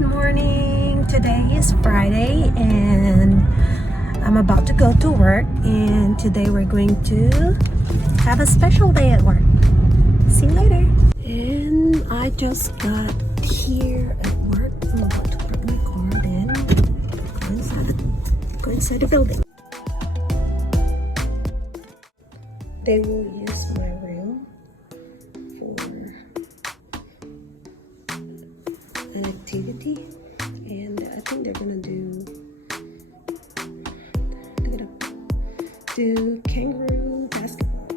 morning. Today is Friday and I'm about to go to work, and today we're going to have a special day at work. See you later. And I just got here at work. I'm about to park my car and go inside the building. They will use my room for an activity, and I think they're gonna do kangaroo basketball.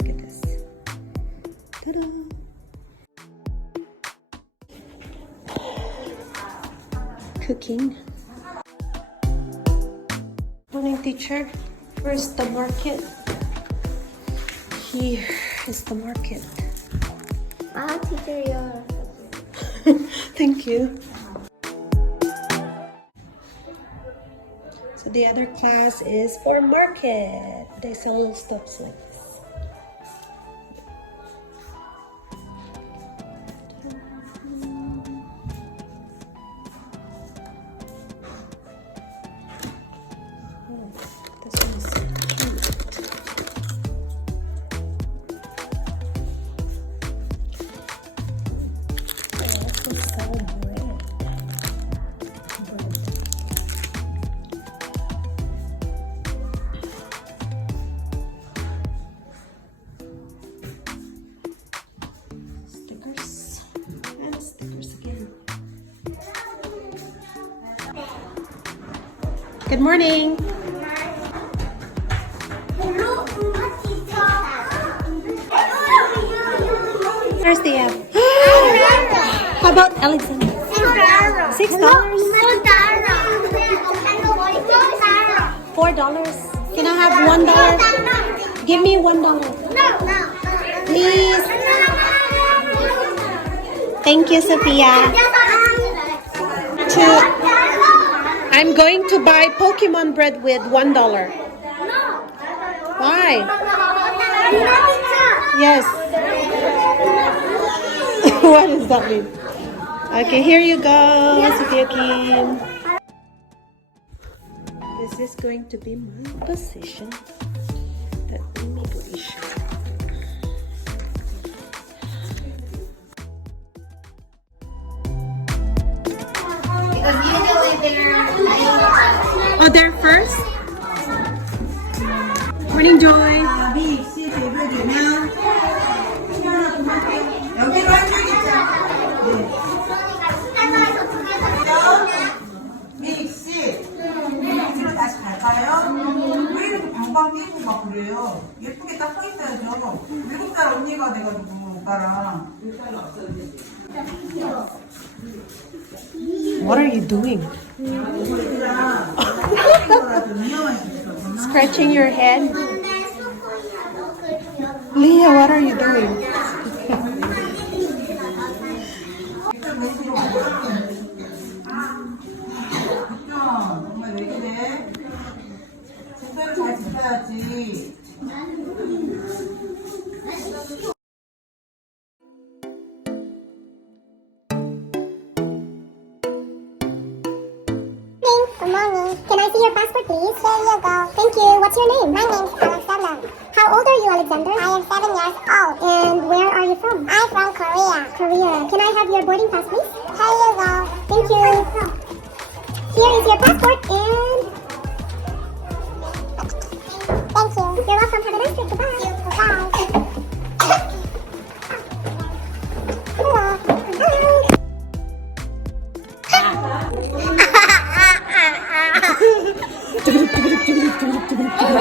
Look at this. Ta-da! Cooking. Morning, teacher. Where's the market? Here is the market. I'll teach you. Thank you. So the other class is for market. They sell stuff like this. Oh, this one's cute. Good morning. Where's the app? How about Alexander? $6. $4. Can I have $1? Give me $1. Please. Thank you, Sophia. I'm going to buy Pokemon bread with $1. Why? Yes. What does that mean? Okay, here you go, Sophia Kim. This is going to be my position at immigration. Oh, they're first? Morning, Joy. 다시 갈까요? 왜 이렇게 방방 끼고 막 그래요? 예쁘게 딱 서 있어야죠. 7살 언니가 돼가지고 오빠랑. What are you doing? Scratching your head? Leah, what are you doing? 정말 왜 그래? 제대로 잘 지켜야지. Good morning. Can I see your passport, please? There you go. Thank you. What's your name? My name's Alexander. How old are you, Alexander? I am 7 years old. And where are you from? I'm from Korea. Korea. Can I have your boarding pass, please? Here you go. Thank you. Here is your passport and... Thank you. You're welcome. Have a nice trip. Goodbye. Bye. Hello.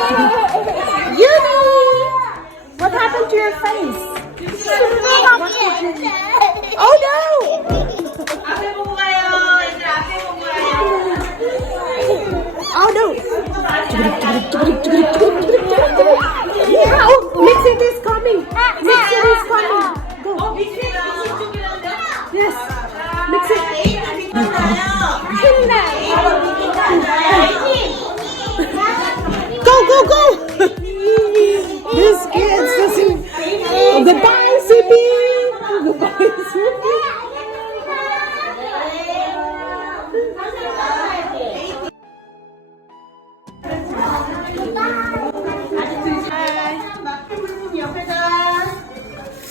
What happened to your face? Oh no! Oh no! Oh, Mixit is coming! Mixit is coming! Go! Yes! Mixit! Go, go, go! This kid's doesn't... Goodbye, Sippy! Goodbye, Sippy!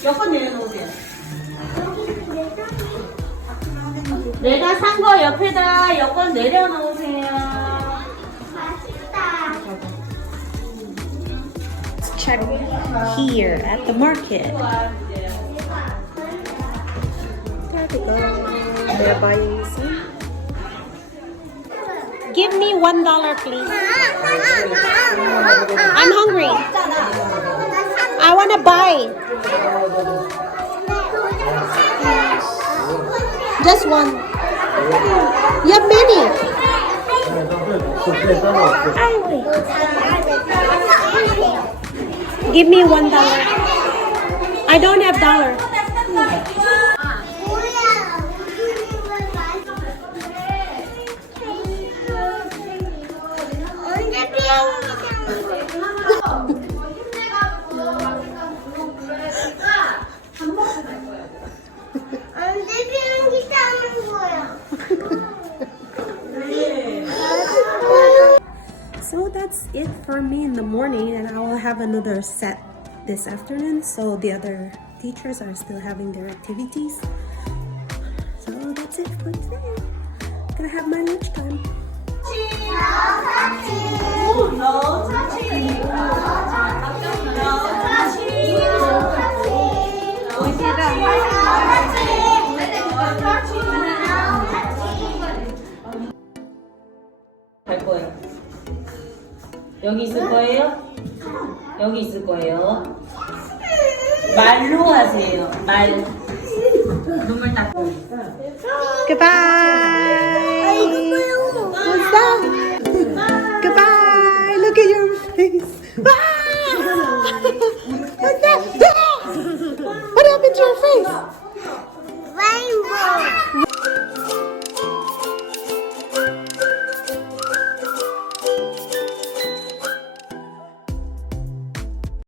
여권 내려놓으세요. 내가 산 거 옆에다 여권 내려놓으세요. Let's check here at the market. There we go. They're buying some. Give me $1, please. I'm hungry. I want to buy. Just one. You have many. Give me $1. I don't have dollar. So that's it for me in the morning, and I will have another set this afternoon. So the other teachers are still having their activities. So that's it for today. Gonna have my lunchtime. 갈 거예요. 여기 있을 거예요? 여기 있을 거예요. 말로 하세요. 말. 눈물 닦고. Goodbye. What's that? Goodbye. Look at your face. What's that? What happened to your face?